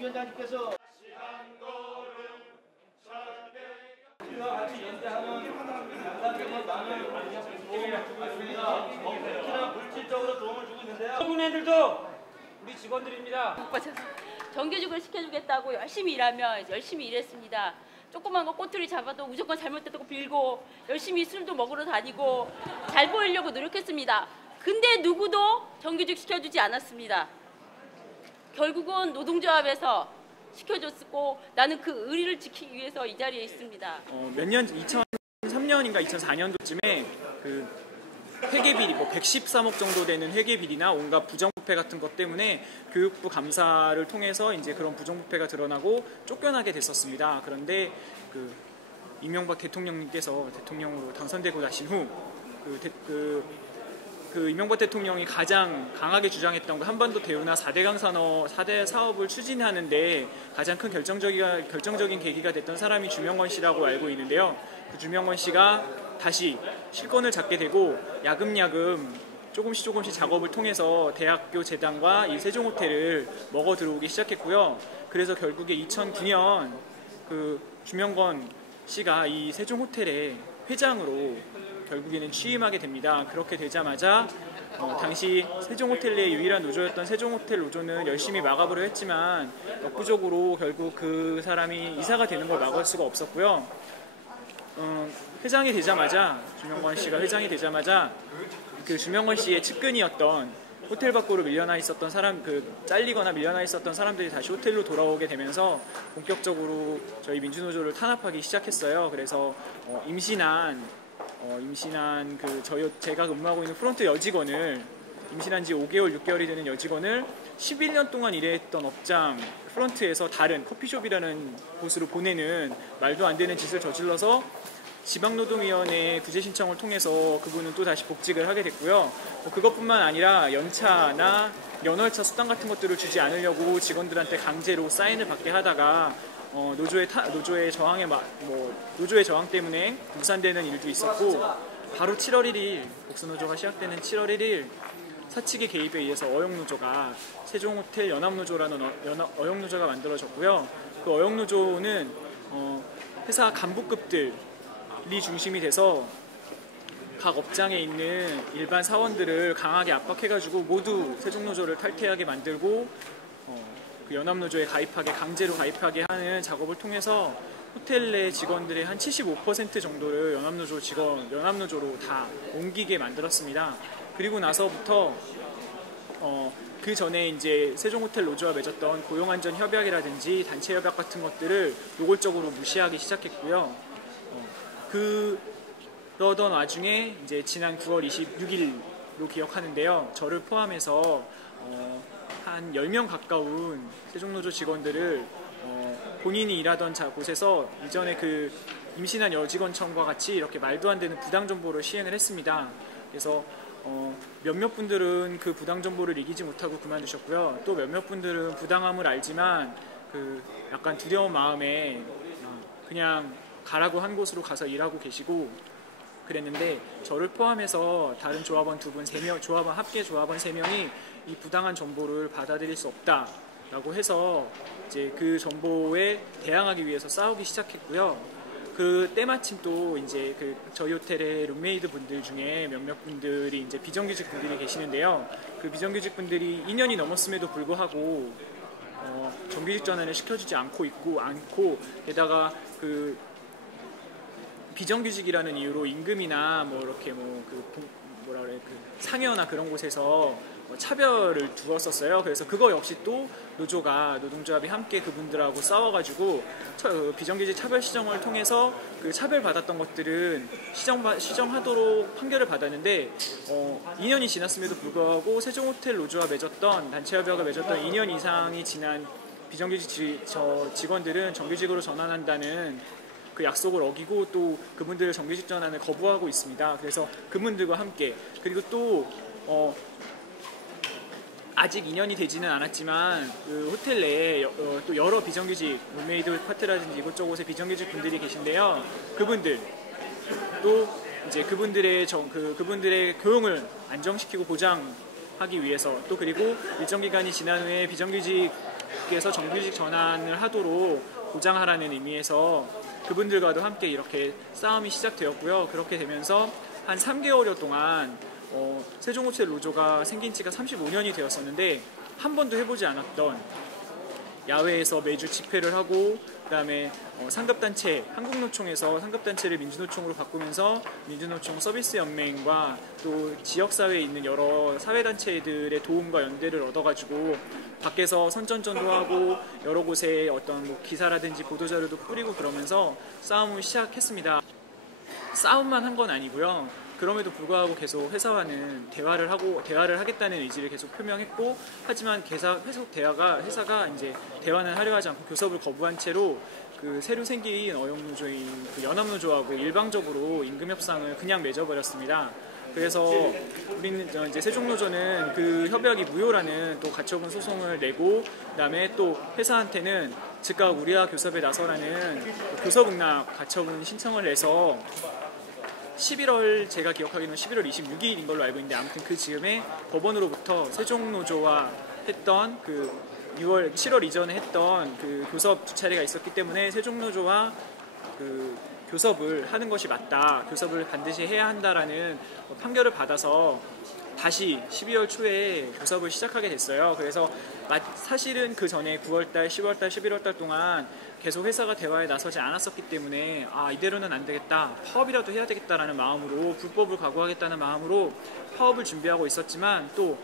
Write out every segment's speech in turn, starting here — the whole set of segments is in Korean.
위원장님께서 우리와 같이 연대하는 양산병원 많은 도움을 주고 있습니다. 특히나 물질적으로 도움을 주고 있는데요. 분들도 우리 직원들입니다. 정규직을 시켜주겠다고 열심히 일하며 열심히 일했습니다. 조그만 거 꼬투리 잡아도 무조건 잘못됐다고 빌고 열심히 술도 먹으러 다니고 잘 보이려고 노력했습니다. 근데 누구도 정규직 시켜주지 않았습니다. 결국은 노동조합에서 시켜줬고 나는 그 의리를 지키기 위해서 이 자리에 있습니다. 몇 년, 2003년인가 2004년도쯤에 그 회계비리, 113억 정도 되는 회계비리나 온갖 부정부패 같은 것 때문에 교육부 감사를 통해서 이제 그런 부정부패가 드러나고 쫓겨나게 됐었습니다. 그런데 그 이명박 대통령님께서 대통령으로 당선되고 나신 후 그 이명박 대통령이 가장 강하게 주장했던 거 한반도 대운하 4대 강산업 4대 사업을 추진하는데 가장 큰 결정적인 계기가 됐던 사람이 주명건 씨라고 알고 있는데요. 그 주명건 씨가 다시 실권을 잡게 되고 야금야금 조금씩 작업을 통해서 대학교 재단과 이 세종호텔을 먹어 들어오기 시작했고요. 그래서 결국에 2009년 그 주명건 씨가 이 세종호텔의 회장으로 결국에는 취임하게 됩니다. 그렇게 되자마자 당시 세종호텔 내 유일한 노조였던 세종호텔 노조는 열심히 막아보려 했지만 역부족으로 결국 그 사람이 이사가 되는 걸 막을 수가 없었고요. 회장이 되자마자 주명건 씨가 회장이 되자마자 그 주명건 씨의 측근이었던 호텔 밖으로 밀려나 있었던 사람, 잘리거나 밀려나 있었던 사람들이 다시 호텔로 돌아오게 되면서 본격적으로 저희 민주노조를 탄압하기 시작했어요. 그래서 임신한 제가 근무하고 있는 프론트 여직원을 임신한 지 5개월, 6개월이 되는 여직원을 11년 동안 일했던 업장 프런트에서 다른 커피숍이라는 곳으로 보내는 말도 안 되는 짓을 저질러서 지방노동위원회 구제 신청을 통해서 그분은 또 다시 복직을 하게 됐고요. 그것뿐만 아니라 연차나 연월차 수당 같은 것들을 주지 않으려고 직원들한테 강제로 사인을 받게 하다가 노조의 저항 때문에 무산되는 일도 있었고, 바로 7월 1일 복수노조가 시작되는 7월 1일 사측의 개입에 의해서 어영노조가 세종호텔 연합노조라는 어영노조가 만들어졌고요. 그 어영노조는 회사 간부급들이 중심이 돼서 각 업장에 있는 일반 사원들을 강하게 압박해가지고 모두 세종노조를 탈퇴하게 만들고 그 연합노조에 강제로 가입하게 하는 작업을 통해서 호텔 내 직원들의 한 75% 정도를 연합노조로 다 옮기게 만들었습니다. 그리고 나서부터 그 전에 이제 세종호텔 노조와 맺었던 고용안전 협약이라든지 단체 협약 같은 것들을 노골적으로 무시하기 시작했고요. 그러던 와중에 이제 지난 9월 26일로 기억하는데요. 저를 포함해서 한 10명 가까운 세종노조 직원들을 본인이 일하던 곳에서 이전에 그 임신한 여직원청과 같이 이렇게 말도 안 되는 부당 정보를 시행을 했습니다. 그래서 몇몇 분들은 그 부당 정보를 이기지 못하고 그만두셨고요. 또 몇몇 분들은 부당함을 알지만 그 약간 두려운 마음에 그냥 가라고 한 곳으로 가서 일하고 계시고 그랬는데, 저를 포함해서 다른 조합원 2분, 3명, 합계 조합원 3명이 이 부당한 정보를 받아들일 수 없다라고 해서 이제 그 정보에 대항하기 위해서 싸우기 시작했고요. 그 때마침 또 이제 그 저희 호텔의 룸메이드 분들 중에 몇몇 분들이 이제 비정규직 분들이 계시는데요. 그 비정규직 분들이 2년이 넘었음에도 불구하고 정규직 전환을 시켜주지 않고 게다가 그 비정규직이라는 이유로 임금이나 상여나 그런 곳에서 차별을 두었었어요. 그래서 그거 역시 또 노동조합이 함께 그분들하고 싸워가지고 비정규직 차별 시정을 통해서 그 차별받았던 것들은 시정하도록 판결을 받았는데 2년이 지났음에도 불구하고 세종호텔 노조와 맺었던 단체 협약을 맺었던 2년 이상이 지난 비정규직 직원들은 정규직으로 전환한다는 그 약속을 어기고 또 그분들 정규직 전환을 거부하고 있습니다. 그래서 그분들과 함께, 그리고 또 아직 2년이 되지는 않았지만 그 호텔 내에 또 여러 비정규직 룸메이드 파트라든지 이곳저곳에 비정규직 분들이 계신데요. 그분들 또 이제 그분들의 교용을 안정시키고 하기 위해서 또 그리고 일정 기간이 지난 후에 비정규직에서 정규직 전환을 하도록 보장하라는 의미에서 그분들과도 함께 이렇게 싸움이 시작되었고요. 그렇게 되면서 한 3개월여 동안 세종호텔 노조가 생긴 지가 35년이 되었었는데 한 번도 해보지 않았던 야외에서 매주 집회를 하고 그다음에 상급단체 한국노총에서 상급단체를 민주노총으로 바꾸면서 민주노총 서비스연맹과 또 지역사회에 있는 여러 사회단체들의 도움과 연대를 얻어가지고 밖에서 선전전도 하고 여러 곳에 어떤 뭐 기사라든지 보도자료도 뿌리고 그러면서 싸움을 시작했습니다. 싸움만 한 건 아니고요. 그럼에도 불구하고 계속 회사와는 대화를 하겠다는 의지를 계속 표명했고, 하지만 회사가 이제 대화는 하려 하지 않고 교섭을 거부한 채로 그 새로 생긴 어용노조인 그 연합노조하고 일방적으로 임금 협상을 그냥 맺어버렸습니다. 그래서 우리는 이제 세종노조는 그 협약이 무효라는 또 가처분 소송을 내고, 그다음에 또 회사한테는 즉각 우리와 교섭에 나서라는 교섭응납 가처분 신청을 내서 11월, 제가 기억하기로는 11월 26일인 걸로 알고 있는데, 아무튼 그 즈음에 법원으로부터 세종노조와 했던 그 7월 이전에 했던 그 교섭 2차례가 있었기 때문에 세종노조와 그 교섭을 하는 것이 맞다, 교섭을 반드시 해야 한다라는 판결을 받아서 다시 12월 초에 교섭을 시작하게 됐어요. 그래서 사실은 그 전에 9월달, 10월달, 11월달 동안 계속 회사가 대화에 나서지 않았었기 때문에 이대로는 안 되겠다, 파업이라도 해야 되겠다라는 마음으로, 불법을 각오하겠다는 마음으로 파업을 준비하고 있었지만, 또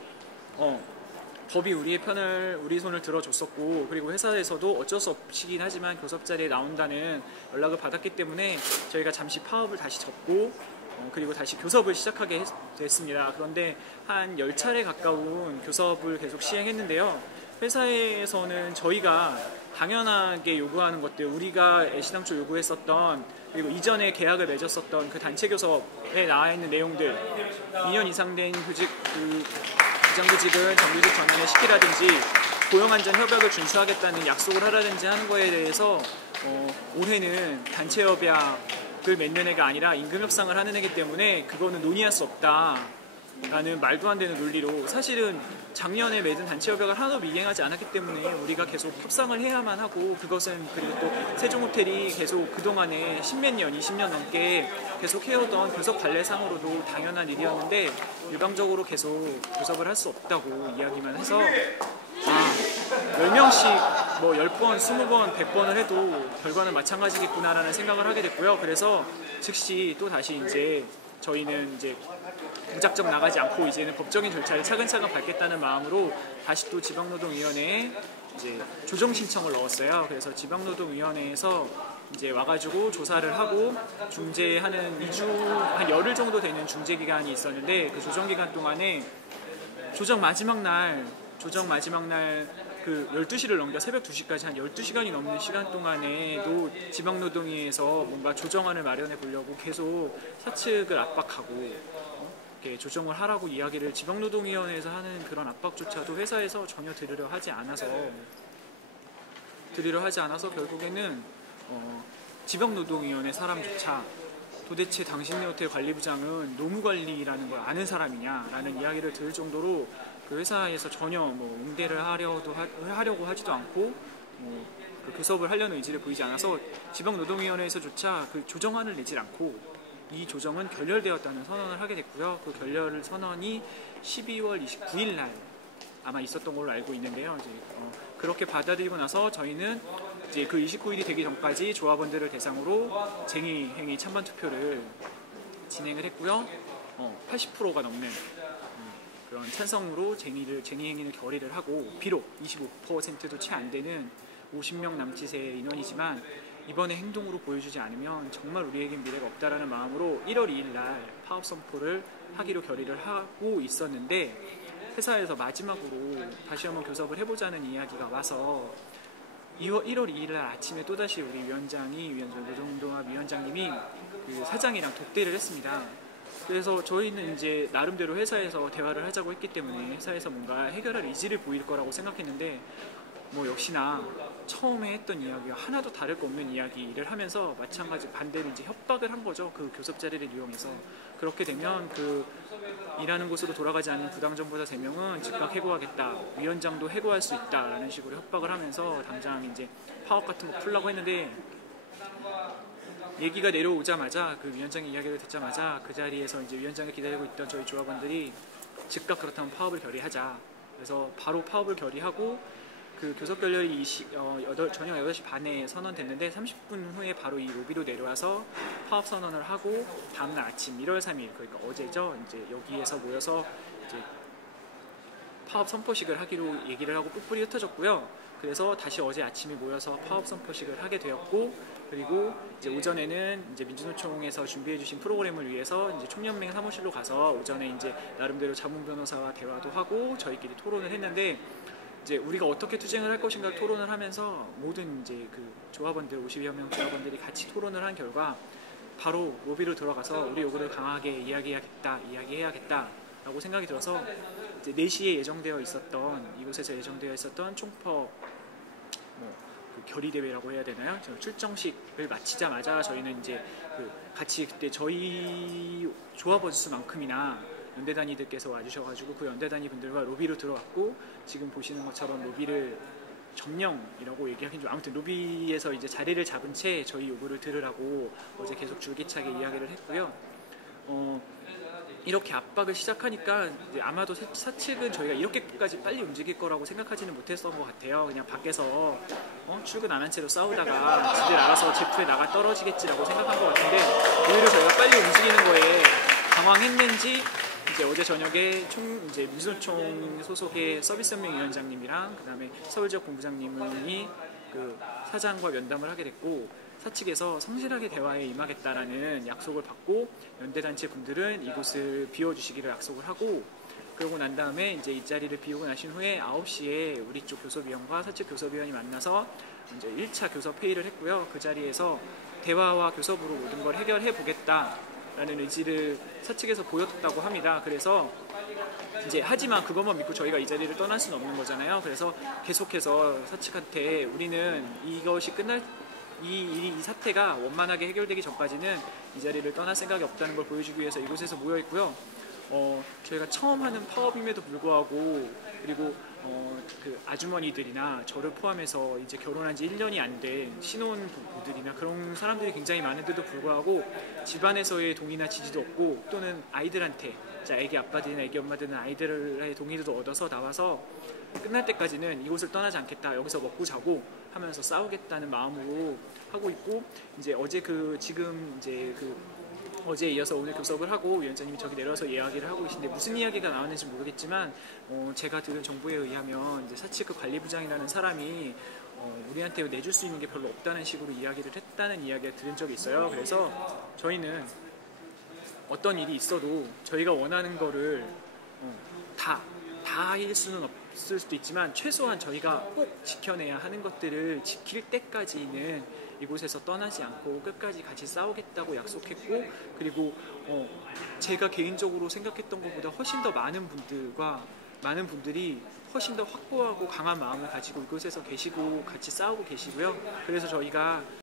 법이 우리 손을 들어줬었고, 그리고 회사에서도 어쩔 수 없이긴 하지만 교섭 자리에 나온다는 연락을 받았기 때문에 저희가 잠시 파업을 다시 접고 그리고 다시 교섭을 시작하게 됐습니다. 그런데 한 10차례 가까운 교섭을 계속 시행했는데요. 회사에서는 저희가 당연하게 요구하는 것들, 우리가 애시당초 요구했었던, 그리고 이전에 계약을 맺었었던 그 단체 교섭에 나와 있는 내용들, 2년 이상 된 비정규직은 정규직 전환을 시키라든지 고용안전 협약을 준수하겠다는 약속을 하라든지 하는 거에 대해서 올해는 단체 협약을 맺는 애가 아니라 임금 협상을 하는 애기 때문에 그거는 논의할 수 없다라는 말도 안 되는 논리로, 사실은 작년에 맺은 단체 협약을 하나도 이행하지 않았기 때문에 우리가 계속 협상을 해야만 하고, 그것은 그리고 또 세종호텔이 계속 그동안에 10몇 년, 20년 넘게 계속 해오던 교섭 관례상으로도 당연한 일이었는데 일방적으로 계속 교섭을 할 수 없다고 이야기만 해서 10명씩 뭐 10번, 20번, 100번을 해도 결과는 마찬가지겠구나라는 생각을 하게 됐고요. 그래서 즉시 또 다시 이제 저희는 이제 무작정 나가지 않고 이제는 법적인 절차를 차근차근 밟겠다는 마음으로 다시 또 지방노동위원회에 이제 조정 신청을 넣었어요. 그래서 지방노동위원회에서 이제 와가지고 조사를 하고 중재하는 2주, 한 열흘 정도 되는 중재 기간이 있었는데, 그 조정 기간 동안에 조정 마지막 날 그 12시를 넘겨 새벽 2시까지 한 12시간이 넘는 시간 동안에도 지방노동위에서 뭔가 조정안을 마련해 보려고 계속 사측을 압박하고 이렇게 조정을 하라고 이야기를 지방노동위원회에서 하는 그런 압박조차도 회사에서 전혀 들으려 하지 않아서 결국에는 지방노동위원회 사람조차 도대체 당신네 호텔 관리부장은 노무관리라는 걸 아는 사람이냐라는 이야기를 들을 정도로 그 회사에서 전혀 뭐 응대를 하려고 하지도 않고 그 교섭을 하려는 의지를 보이지 않아서 지방노동위원회에서조차 그 조정안을 내질 않고 이 조정은 결렬되었다는 선언을 하게 됐고요. 그 결렬 선언이 12월 29일 날 아마 있었던 걸로 알고 있는데요. 이제 그렇게 받아들이고 나서 저희는 이제 그 29일이 되기 전까지 조합원들을 대상으로 쟁의행위 찬반 투표를 진행을 했고요. 80%가 넘는 그런 찬성으로 쟁의행위를 결의를 하고, 비록 25%도 채 안 되는 50명 남짓의 인원이지만 이번에 행동으로 보여주지 않으면 정말 우리에겐 미래가 없다라는 마음으로 1월 2일 날 파업 선포를 하기로 결의를 하고 있었는데, 회사에서 마지막으로 다시 한번 교섭을 해보자는 이야기가 와서 1월 2일 날 아침에 또다시 우리 노동조합 위원장님이 그 사장이랑 독대를 했습니다. 그래서 저희는 이제 나름대로 회사에서 대화를 하자고 했기 때문에 회사에서 뭔가 해결할 의지를 보일 거라고 생각했는데 뭐 역시나 처음에 했던 이야기와 하나도 다를 거 없는 이야기를 하면서 마찬가지 반대로 이제 협박을 한 거죠. 그 교섭 자리를 이용해서. 그렇게 되면 그 일하는 곳으로 돌아가지 않는 부당정보자 3명은 즉각 해고하겠다. 위원장도 해고할 수 있다라는 식으로 협박을 하면서 당장 이제 파업 같은 거 풀라고 했는데 얘기가 내려오자마자 그 위원장의 이야기를 듣자마자 그 자리에서 이제 위원장을 기다리고 있던 저희 조합원들이 즉각 그렇다면 파업을 결의하자. 그래서 바로 파업을 결의하고 그 교섭 결렬이 저녁 8시 반에 선언됐는데 30분 후에 바로 이 로비로 내려와서 파업 선언을 하고 다음날 아침 1월 3일 그러니까 어제죠. 이제 여기에서 모여서 이제 파업 선포식을 하기로 얘기를 하고 뿔뿔이 흩어졌고요. 그래서 다시 어제 아침에 모여서 파업 선포식을 하게 되었고 그리고 이제 오전에는 이제 민주노총에서 준비해주신 프로그램을 위해서 이제 총연맹 사무실로 가서 오전에 이제 나름대로 자문 변호사와 대화도 하고 저희끼리 토론을 했는데 이제 우리가 어떻게 투쟁을 할 것인가 토론을 하면서 모든 이제 그 조합원들 52여 명 조합원들이 같이 토론을 한 결과 바로 로비로 들어가서 우리 요구를 강하게 이야기해야겠다라고 생각이 들어서 이제 4시에 예정되어 있었던 이곳에서 예정되어 있었던 총법 그 결의 대회라고 해야 되나요? 출정식을 마치자마자 저희는 이제 그 같이 그때 저희 조합원 수만큼이나 연대 단위들께서 와주셔가지고 그 연대 단위 분들과 로비로 들어왔고 지금 보시는 것처럼 로비를 점령이라고 얘기하긴 좀 아무튼 로비에서 이제 자리를 잡은 채 저희 요구를 들으라고 어제 계속 줄기차게 이야기를 했고요. 이렇게 압박을 시작하니까 이제 아마도 사측은 저희가 이렇게까지 빨리 움직일 거라고 생각하지는 못했던 것 같아요. 그냥 밖에서 출근 안 한 채로 싸우다가 지들 알아서 제프에 나가 떨어지겠지라고 생각한 것 같은데 오히려 저희가 빨리 움직이는 거에 당황했는지 이제 어제 저녁에 이제 민주노총 소속의 서비스연맹 위원장님이랑 그다음에 서울지역 본부장님이 그 사장과 면담을 하게 됐고 사측에서 성실하게 대화에 임하겠다라는 약속을 받고 연대단체 분들은 이곳을 비워주시기를 약속을 하고 그러고 난 다음에 이제 이 자리를 비우고 나신 후에 9시에 우리 쪽 교섭위원과 사측 교섭위원이 만나서 이제 1차 교섭 회의를 했고요. 그 자리에서 대화와 교섭으로 모든 걸 해결해 보겠다라는 의지를 사측에서 보였다고 합니다. 그래서 이제 하지만 그것만 믿고 저희가 이 자리를 떠날 수는 없는 거잖아요. 그래서 계속해서 사측한테 우리는 이것이 끝날 이 사태가 원만하게 해결되기 전까지는 이 자리를 떠날 생각이 없다는 걸 보여주기 위해서 이곳에서 모여 있고요. 저희가 처음 하는 파업임에도 불구하고 그리고 그 아주머니들이나 저를 포함해서 이제 결혼한 지 1년이 안 된 신혼부부들이나 그런 사람들이 굉장히 많은데도 불구하고 집안에서의 동의나 지지도 없고 또는 아이들한테 애기 아빠들이나 애기 엄마들은 아이들의 동의도 얻어서 나와서 끝날 때까지는 이곳을 떠나지 않겠다. 여기서 먹고 자고 하면서 싸우겠다는 마음으로 하고 있고 이제 어제 어제에 이어서 오늘 교섭을 하고 위원장님이 저기 내려와서 이야기를 하고 계신데 무슨 이야기가 나왔는지 모르겠지만 제가 들은 정보에 의하면 이제 사측 그 관리부장이라는 사람이 우리한테 내줄 수 있는 게 별로 없다는 식으로 이야기를 했다는 이야기를 들은 적이 있어요. 그래서 저희는 어떤 일이 있어도 저희가 원하는 거를 다 할 수는 없을 수도 있지만 최소한 저희가 꼭 지켜내야 하는 것들을 지킬 때까지는 이곳에서 떠나지 않고 끝까지 같이 싸우겠다고 약속했고 그리고 제가 개인적으로 생각했던 것보다 훨씬 더 많은 분들이 훨씬 더 확고하고 강한 마음을 가지고 이곳에서 계시고 같이 싸우고 계시고요. 그래서 저희가